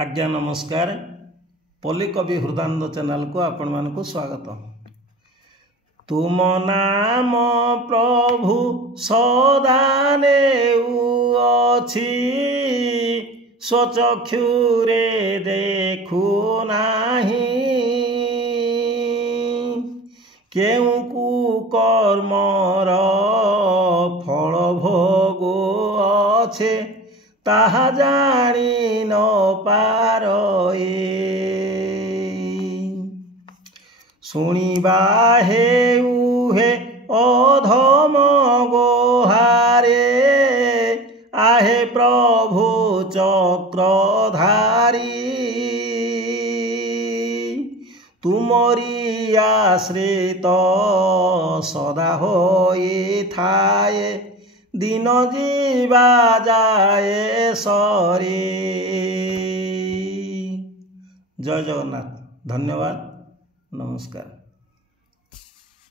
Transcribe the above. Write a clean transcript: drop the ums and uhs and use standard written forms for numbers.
आज्ञा नमस्कार। पल्लीकवि हृदानंद चैनल को आपण मानक स्वागत। तुम नाम प्रभु सदा नेउछि, स्वचक्षुरे देखु नाही। केउ कुकर्मर फल भोग अच्छे, ताहा जानी न पारए। शुणिबा हेउहे अधम गोहारे, आहे प्रभु चक्रधारी। तुमरी आश्रित सदा होई थाए, दिन जीवा जाए सरी। जय जगन्नाथ। धन्यवाद। नमस्कार।